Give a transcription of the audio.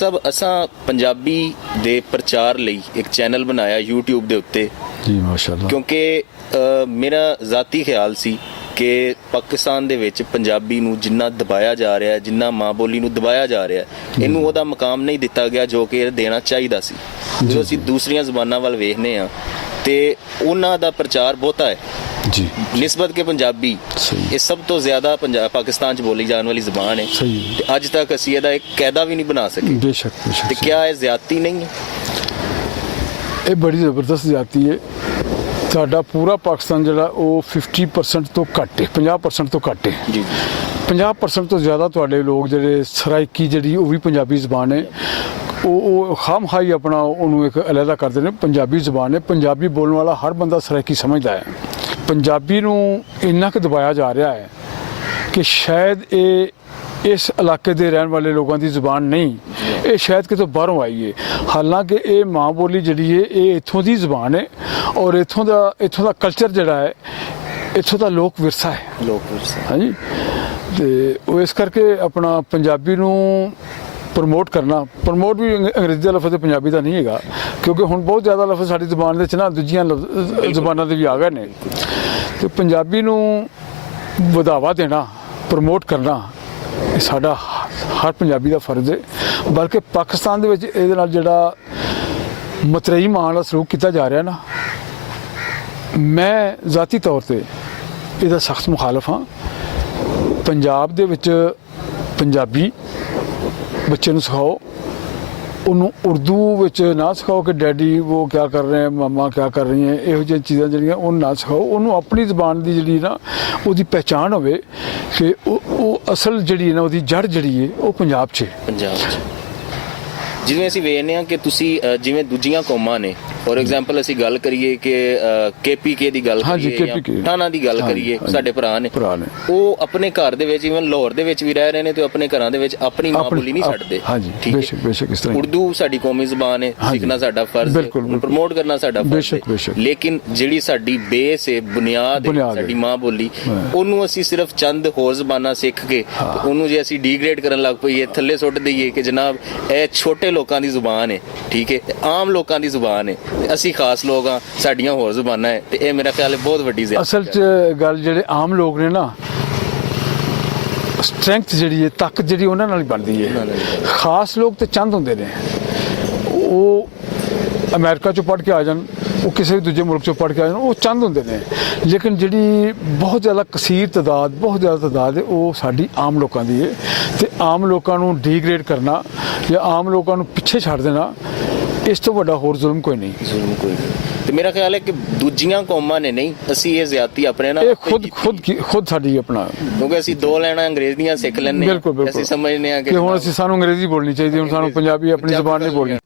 Doctor साहब असां पंजाबी दे प्रचार लई एक चैनल बनाया यूट्यूब दे उत्ते जी माशाअल्लाह। क्योंकि मेरा ज़ाती ख्याल सी कि पाकिस्तान दे विच पंजाबी नूं जिन्ना दबाया जा रहा है, जिन्ना माँ बोली नूं दबाया जा रहा है, इनू ओहदा मकाम नहीं दिता गया जो कि देना चाहिदा सी। जो असीं दूसरियां ज़बानां वल वेखने आ ते उन्हां दा प्रचार बहुता है जी निस्बत के पंजाबी ये सब तो ज्यादा पाकिस्तान च बोली जाने वाली ज़बान है। सही ते अज तक असीं इहदा एक कायदा भी नहीं बना सके। बेशक बेशक। ते क्या ये ज्यादती नहीं है? ये बड़ी ज़बरदस्त जाती है। साडा पूरा पाकिस्तान जिहड़ा वो 50% तो घट है, 50% तो घट है। जी 50% तो ज़्यादा तुहाडे लोग जिहड़े सराइकी जिहड़ी वो भी पंजाबी ज़बान है वो खाम खाई अपना उन्होंने एक अलहदा करते हैं। पंजाबी ज़बान है, पंजाबी बोलने वाला हर बंदा सराइकी समझदा है। पंजाबी नूं इन्ना क दबाया जा रहा है कि शायद ये इस इलाके के रहने वाले लोगों की ज़बान नहीं, ये शायद कितों बाहरों आई है। हालांकि ये माँ बोली जी है ये इत्थों की ज़बान है और इत्थों का कल्चर जड़ा है, इत्थों का लोक विरसा है। लोक विरसा हाँ जी। तो इस करके अपना पंजाबी नूं प्रमोट करना, प्रमोट भी अंग्रेजी का लफ्ज़ पंजाबी का नहीं है, क्योंकि हुण बहुत ज़्यादा लफ्ज़ साडी ज़बान दे ना दूजियां ज़बानां दे भी आ गए ने। तो पंजाबी नूं वधावा देना, प्रमोट करना ये साडा हर पंजाबी का फर्ज है। बल्कि पाकिस्तान दे विच इहदे नाल जिहड़ा मतरेई माण वाला सलूक किया जा रहा ना, मैं ज़ाती तौर पर इसदा सख्त मुखालफ हाँ। पंजाब दे विच पंजाबी बच्चे नूं सिखाओ, उन्होंने उर्दू विच ना सिखाओ कि डैडी वो क्या कर रहे हैं, मम्मा क्या कर रही हैं, इहो जिहियां चीज़ां जिहड़ियां उन्होंने ना सिखाओ। उन्होंने अपनी ज़बान की जिहड़ी ना उसकी पहचान होवे कि वो असल जिहड़ी ना उसकी जड़ जिहड़ी है वो पंजाब 'च है। पंजाब जिवें असीं वेखने आ कि तुसीं जिवें दूजियां कौमां ने फॉर एग्जाम्पल असीं गल करिए कि KPK दी गल करिए, ठाणा दी गल करिए, साडे भरा ने वो अपने घर दे विच इवन लाहौर दे विच भी रह रहे ने ते अपने घरां दे विच अपनी मां बोली नहीं छड्डदे। ठीक है, उर्दू साडी कौमी ज़बान है, सीखना साडा फर्ज है, प्रमोट करना साडा फर्ज है। लेकिन जिहड़ी साडी बेस है, बुनियाद है साडी मां बोली, ओनू असीं सिर्फ चंद होर ज़बानां सिੱਖ के ओनू जे असीं डिग्रेड करन लग पईए, थल्ले सुੱਟ दईए कि जनाब ਇਹ छोटे लोगों की ज़ुबान है, ठीक है, आम लोगों की ज़ुबान है, असी खास लोग हाँ, साडियां होर ज़ुबानां है। ते मेरा ख्याल है बहुत वड्डी ज़्यादती असल च गल जिहड़े आम लोग ने ना स्ट्रेंथ जिहड़ी है, ताकत जिहड़ी उन्हां नाल बनदी है। खास लोग तो चंद हुंदे ने, वो अमेरिका चों पढ़ के आ जान, वो किसी भी दूजे मुल्क चों पढ़ के आ जान, वो चंद हुंदे ने। लेकिन जिहड़ी बहुत ज़्यादा कसीर तादाद, बहुत ज़्यादा तादाद है वो साडी आम लोगों की है। तो आम लोगों नूं डिग्रेड करना या आम लोगों नूं पिछे छड्ड देना, इस तो वड्डा होर जुल्म कोई नहीं। जुल्म कोई नहीं। तो मेरा ख्याल है कि दूजियां कौमां ने नहीं, असी ये ज्यादती अपने ना खुद साडी अपना, क्योंकि असी दो लाइनां अंग्रेज़ दियां सिੱਖ ਲੈਂਦੇ, बिल्कुल ਅਸੀਂ ਸਮਝਦੇ ਆ कि हुण असीं सानूं अंग्रेजी बोलनी चाहिए, हुण सानूं पंजाबी अपनी ज़बान नहीं बोलनी।